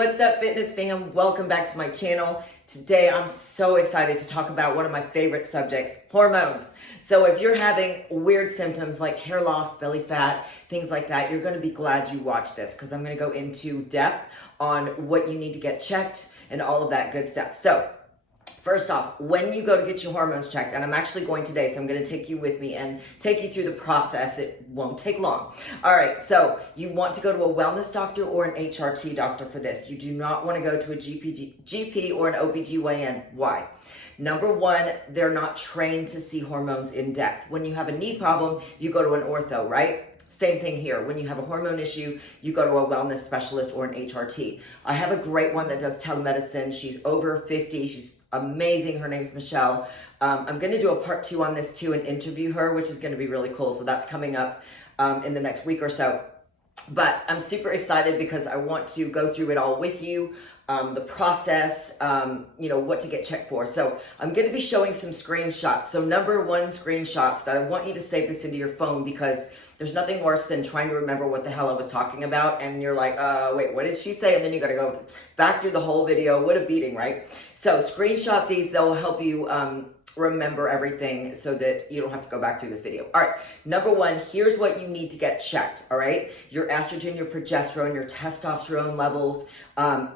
What's up, fitness fam? Welcome back to my channel. Today, I'm so excited to talk about one of my favorite subjects, hormones. So if you're having weird symptoms like hair loss, belly fat, things like that, you're gonna be glad you watched this because I'm gonna go into depth on what you need to get checked and all of that good stuff. So first off, when you go to get your hormones checked, and I'm actually going today, so I'm going to take you with me and take you through the process. It won't take long. All right, so you want to go to a wellness doctor or an HRT doctor for this. You do not want to go to a GP or an OBGYN. Why? Number one, they're not trained to see hormones in depth. When you have a knee problem, you go to an ortho, right? Same thing here. When you have a hormone issue, you go to a wellness specialist or an HRT. I have a great one that does telemedicine. She's over 50. She's amazing. Her name's Michelle. I'm going to do a part 2 on this too and interview her, which is going to be really cool. So that's coming up in the next week or so. But I'm super excited because I want to go through it all with you, the process, what to get checked for. So I'm going to be showing some screenshots. So number one screenshots that I want you to save this into your phone because there's nothing worse than trying to remember what the hell I was talking about. And you're like, wait, what did she say? And then you got to go back through the whole video. What a beating, right? So screenshot these. They'll help you remember everything so that you don't have to go back through this video. All right, number one, here's what you need to get checked, all right? Your estrogen, your progesterone, your testosterone levels,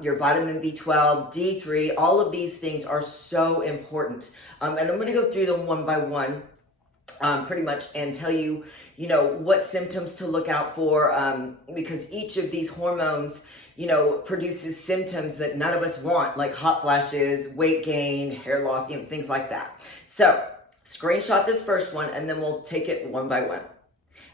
your vitamin B12, D3, all of these things are so important. And I'm gonna go through them one by one. Pretty much, and tell you, what symptoms to look out for, because each of these hormones, produces symptoms that none of us want, like hot flashes, weight gain, hair loss, things like that. So screenshot this first one and then we'll take it one by one.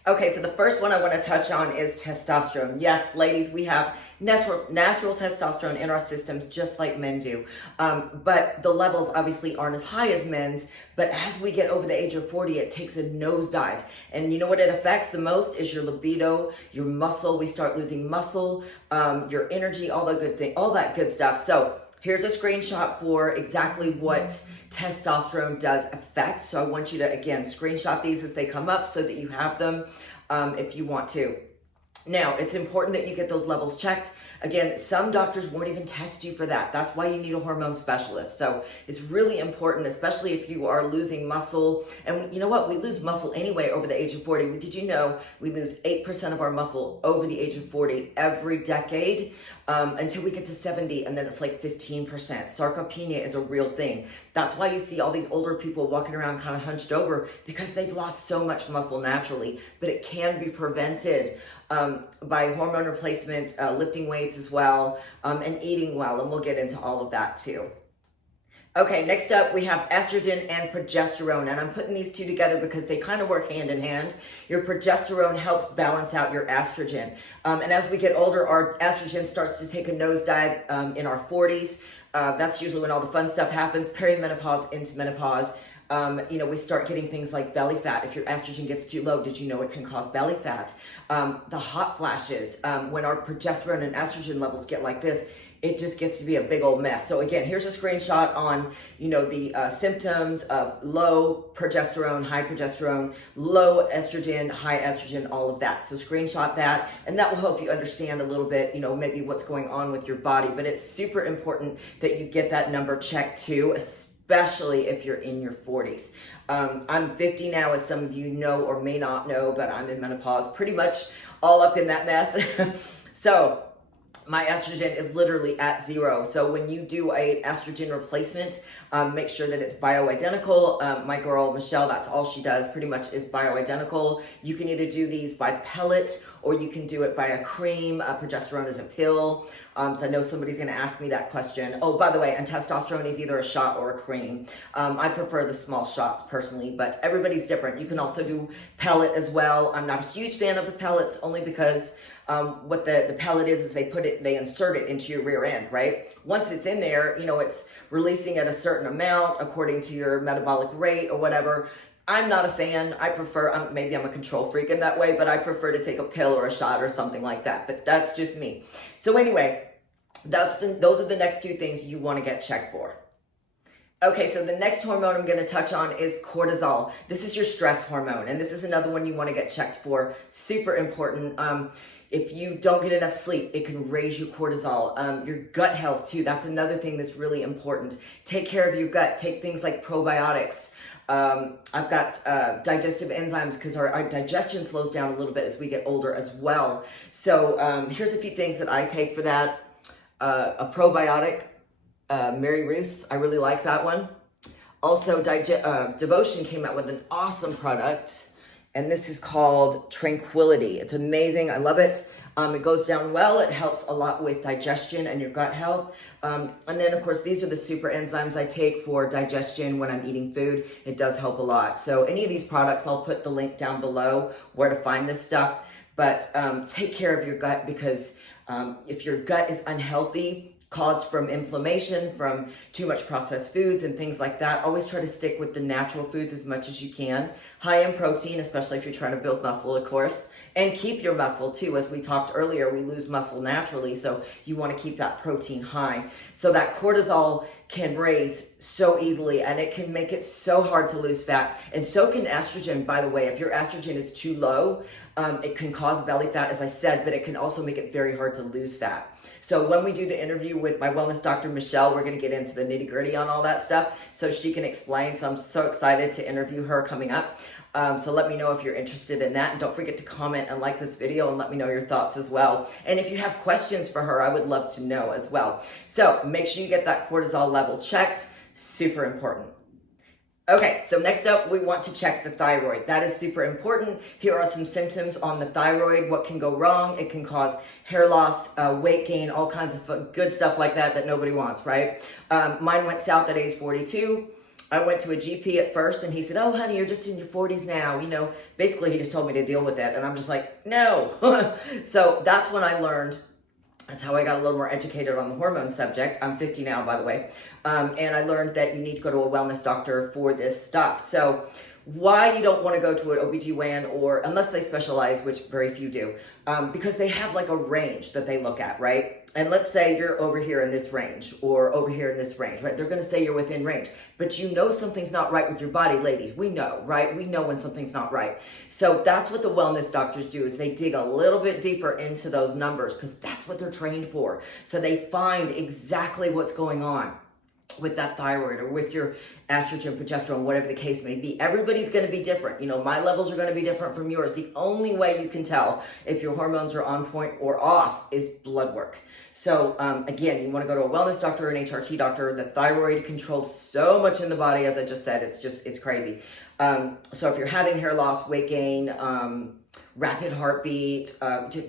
Okay, so the first one I want to touch on is testosterone. Yes, ladies, we have natural testosterone in our systems just like men do. But the levels obviously aren't as high as men's. But as we get over the age of 40, it takes a nosedive. And you know what it affects the most is your libido, your muscle. We start losing muscle, your energy, all that good stuff. So here's a screenshot for exactly what testosterone does affect. So I want you to, again, screenshot these as they come up so that you have them if you want to. Now, it's important that you get those levels checked. Again, some doctors won't even test you for that. That's why you need a hormone specialist. So it's really important, especially if you are losing muscle. And you know what? We lose muscle anyway over the age of 40. Did you know we lose 8% of our muscle over the age of 40 every decade until we get to 70, and then it's like 15%. Sarcopenia is a real thing. That's why you see all these older people walking around kind of hunched over because they've lost so much muscle naturally, but it can be prevented by hormone replacement, lifting weights as well, and eating well, and we'll get into all of that too. Okay, next up we have estrogen and progesterone, and I'm putting these two together because they kind of work hand in hand. Your progesterone helps balance out your estrogen, and as we get older, our estrogen starts to take a nosedive in our 40s. That's usually when all the fun stuff happens, perimenopause into menopause. We start getting things like belly fat. If your estrogen gets too low, did you know it can cause belly fat? The hot flashes, when our progesterone and estrogen levels get like this, it just gets to be a big old mess. So again, here's a screenshot on, the symptoms of low progesterone, high progesterone, low estrogen, high estrogen, all of that. So screenshot that, and that will help you understand a little bit, maybe what's going on with your body. But it's super important that you get that number checked too, especially if you're in your 40s. I'm 50 now, as some of you know or may not know, but I'm in menopause, pretty much all up in that mess. So my estrogen is literally at 0. So when you do an estrogen replacement, make sure that it's bioidentical. My girl, Michelle, that's all she does pretty much is bioidentical. You can either do these by pellet or you can do it by a cream. Progesterone is a pill. So I know somebody's going to ask me that question. Oh, by the way, and testosterone is either a shot or a cream. I prefer the small shots personally, but everybody's different. You can also do pellet as well. I'm not a huge fan of the pellets only because what the pellet is they insert it into your rear end, right? Once it's in there, it's releasing at a certain amount according to your metabolic rate or whatever. I'm not a fan. I prefer, maybe I'm a control freak in that way, but I prefer to take a pill or a shot or something like that. But that's just me. So anyway, those are the next two things you want to get checked for. Okay, so the next hormone I'm going to touch on is cortisol. This is your stress hormone, and this is another one you want to get checked for. Super important. If you don't get enough sleep, it can raise your cortisol. Your gut health too. That's another thing that's really important. Take care of your gut. Take things like probiotics. I've got digestive enzymes because our digestion slows down a little bit as we get older as well. So here's a few things that I take for that. A probiotic, Mary Ruth's. I really like that one. Also, Devotion came out with an awesome product, and this is called Tranquility. It's amazing. I love it. It goes down well. It helps a lot with digestion and your gut health. And then, of course, these are the super enzymes I take for digestion when I'm eating food. It does help a lot. So any of these products, I'll put the link down below where to find this stuff. But take care of your gut, because if your gut is unhealthy, caused from inflammation, from too much processed foods and things like that, always try to stick with the natural foods as much as you can. High in protein, especially if you're trying to build muscle, of course. And keep your muscle too. As we talked earlier, we lose muscle naturally, so you want to keep that protein high. So that cortisol can raise so easily, and it can make it so hard to lose fat. And so can estrogen, by the way. If your estrogen is too low, it can cause belly fat, as I said, but it can also make it very hard to lose fat. So when we do the interview with my wellness doctor, Michelle, we're going to get into the nitty gritty on all that stuff so she can explain. So I'm so excited to interview her coming up. So let me know if you're interested in that. And don't forget to comment and like this video and let me know your thoughts as well. And if you have questions for her, I would love to know as well. So make sure you get that cortisol level checked. Super important. Okay, so next up, we want to check the thyroid. That is super important. Here are some symptoms on the thyroid. What can go wrong? It can cause hair loss, weight gain, all kinds of good stuff like that that nobody wants, right? Mine went south at age 42. I went to a GP at first and he said, oh, honey, you're just in your 40s now. You know, basically he just told me to deal with it. And I'm just like, no. So that's when I learned. That's how I got a little more educated on the hormone subject. I'm 50 now, by the way. And I learned that you need to go to a wellness doctor for this stuff. So why you don't want to go to an OBGYN, or unless they specialize, which very few do, because they have like a range that they look at, right? And let's say you're over here in this range or over here in this range, right? They're going to say you're within range, but you know something's not right with your body, ladies. We know, right? We know when something's not right. So that's what the wellness doctors do, is they dig a little bit deeper into those numbers, because that's what they're trained for. So they find exactly what's going on with that thyroid or with your estrogen, progesterone, whatever the case may be. Everybody's going to be different. You know, my levels are going to be different from yours. The only way you can tell if your hormones are on point or off is blood work. So again, you want to go to a wellness doctor or an HRT doctor. The thyroid controls so much in the body, as I just said. It's crazy. So if you're having hair loss, weight gain, rapid heartbeat,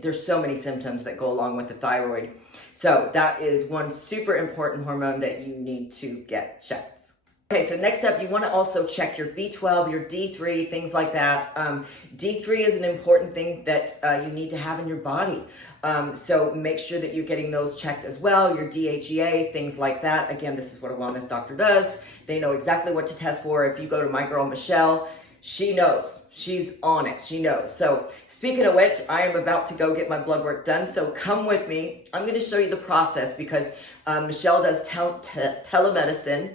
there's so many symptoms that go along with the thyroid. So that is one super important hormone that you need to get checked. Okay, so next up, you want to also check your B12, your D3, things like that. D3 is an important thing that you need to have in your body. So make sure that you're getting those checked as well. Your DHEA, things like that. Again, this is what a wellness doctor does. They know exactly what to test for. If you go to my girl, Michelle, she knows. She's on it. She knows. So speaking of which, I am about to go get my blood work done. So come with me. I'm going to show you the process, because Michelle does telemedicine.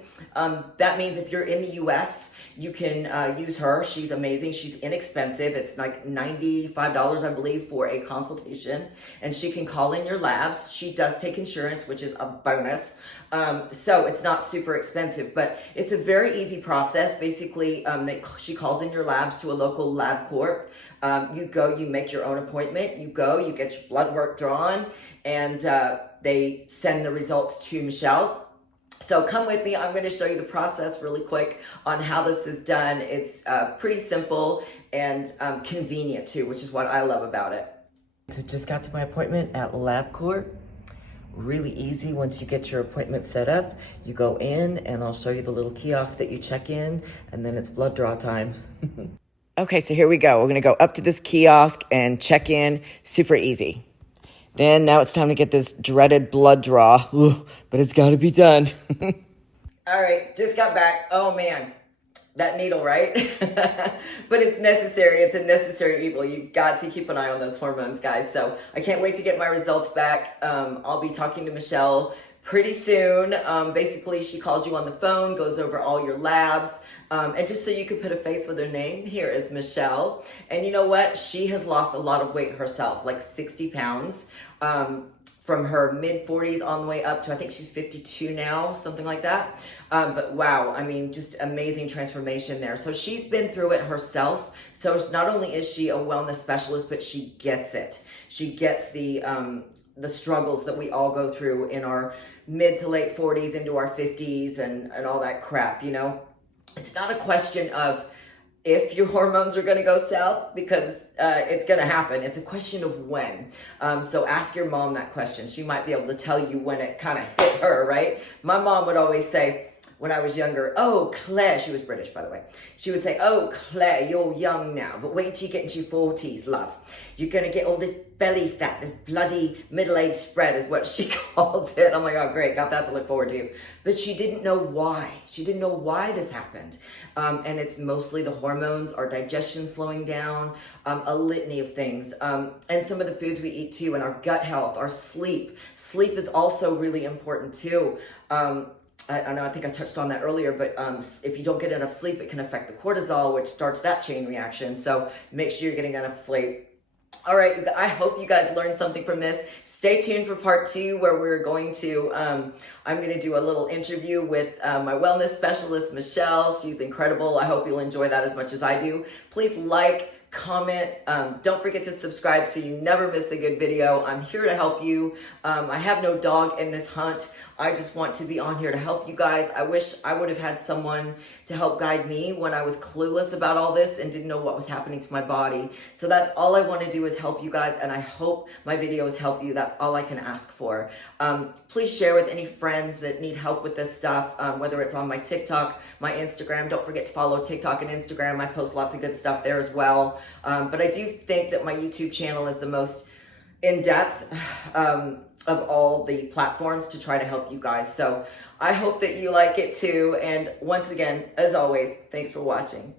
That means if you're in the US, you can use her. She's amazing. She's inexpensive. It's like $95, I believe, for a consultation. And she can call in your labs. She does take insurance, which is a bonus. So it's not super expensive, but it's a very easy process. Basically, she calls in your labs to a local lab corp. You go, you make your own appointment. You go, you get your blood work drawn, and they send the results to Michelle. So come with me. I'm going to show you the process really quick on how this is done. It's pretty simple and convenient too, which is what I love about it. So just got to my appointment at LabCorp. Really easy. Once you get your appointment set up, you go in and I'll show you the little kiosk that you check in, and then it's blood draw time. Okay, so here we go. We're going to go up to this kiosk and check in. Super easy. Then now it's time to get this dreaded blood draw. Ooh, but it's got to be done. All right, just got back. Oh man, that needle, right? But it's necessary. It's a necessary evil. You got to keep an eye on those hormones, guys. So I can't wait to get my results back. I'll be talking to Michelle pretty soon. Basically, she calls you on the phone, goes over all your labs. And just so you could put a face with her name, here is Michelle. And you know what? She has lost a lot of weight herself, like 60 pounds. From her mid 40s on the way up to, I think she's 52 now, something like that. But wow, I mean, just amazing transformation there. So she's been through it herself. So not only is she a wellness specialist, but she gets it. She gets the struggles that we all go through in our mid to late 40s into our 50s and all that crap, you know? It's not a question of if your hormones are going to go south, because it's going to happen. It's a question of when. So ask your mom that question. She might be able to tell you when it kind of hit her, right? My mom would always say, when I was younger, oh, Claire, she was British, by the way. She would say, oh, Claire, you're young now, but wait till you get into your 40s, love. You're going to get all this belly fat, this bloody middle-aged spread is what she called it. I'm like, oh, great, got that to look forward to. But she didn't know why. She didn't know why this happened. And it's mostly the hormones, our digestion slowing down, a litany of things. And some of the foods we eat too, and our gut health, our sleep. Sleep is also really important too. I know, I think I touched on that earlier, but if you don't get enough sleep, it can affect the cortisol, which starts that chain reaction. So make sure you're getting enough sleep. All right, I hope you guys learned something from this. Stay tuned for part 2, where we're going to, I'm going to do a little interview with my wellness specialist, Michelle. She's incredible. I hope you'll enjoy that as much as I do. Please like, comment, don't forget to subscribe so you never miss a good video. I'm here to help you. I have no dog in this hunt. I just want to be on here to help you guys. I wish I would have had someone to help guide me when I was clueless about all this and didn't know what was happening to my body. So that's all I want to do is help you guys, and I hope my videos help you. That's all I can ask for. Please share with any friends that need help with this stuff, whether it's on my TikTok, my Instagram. Don't forget to follow TikTok and Instagram. I post lots of good stuff there as well. But I do think that my YouTube channel is the most in-depth of all the platforms to try to help you guys. So I hope that you like it too. And once again, as always, thanks for watching.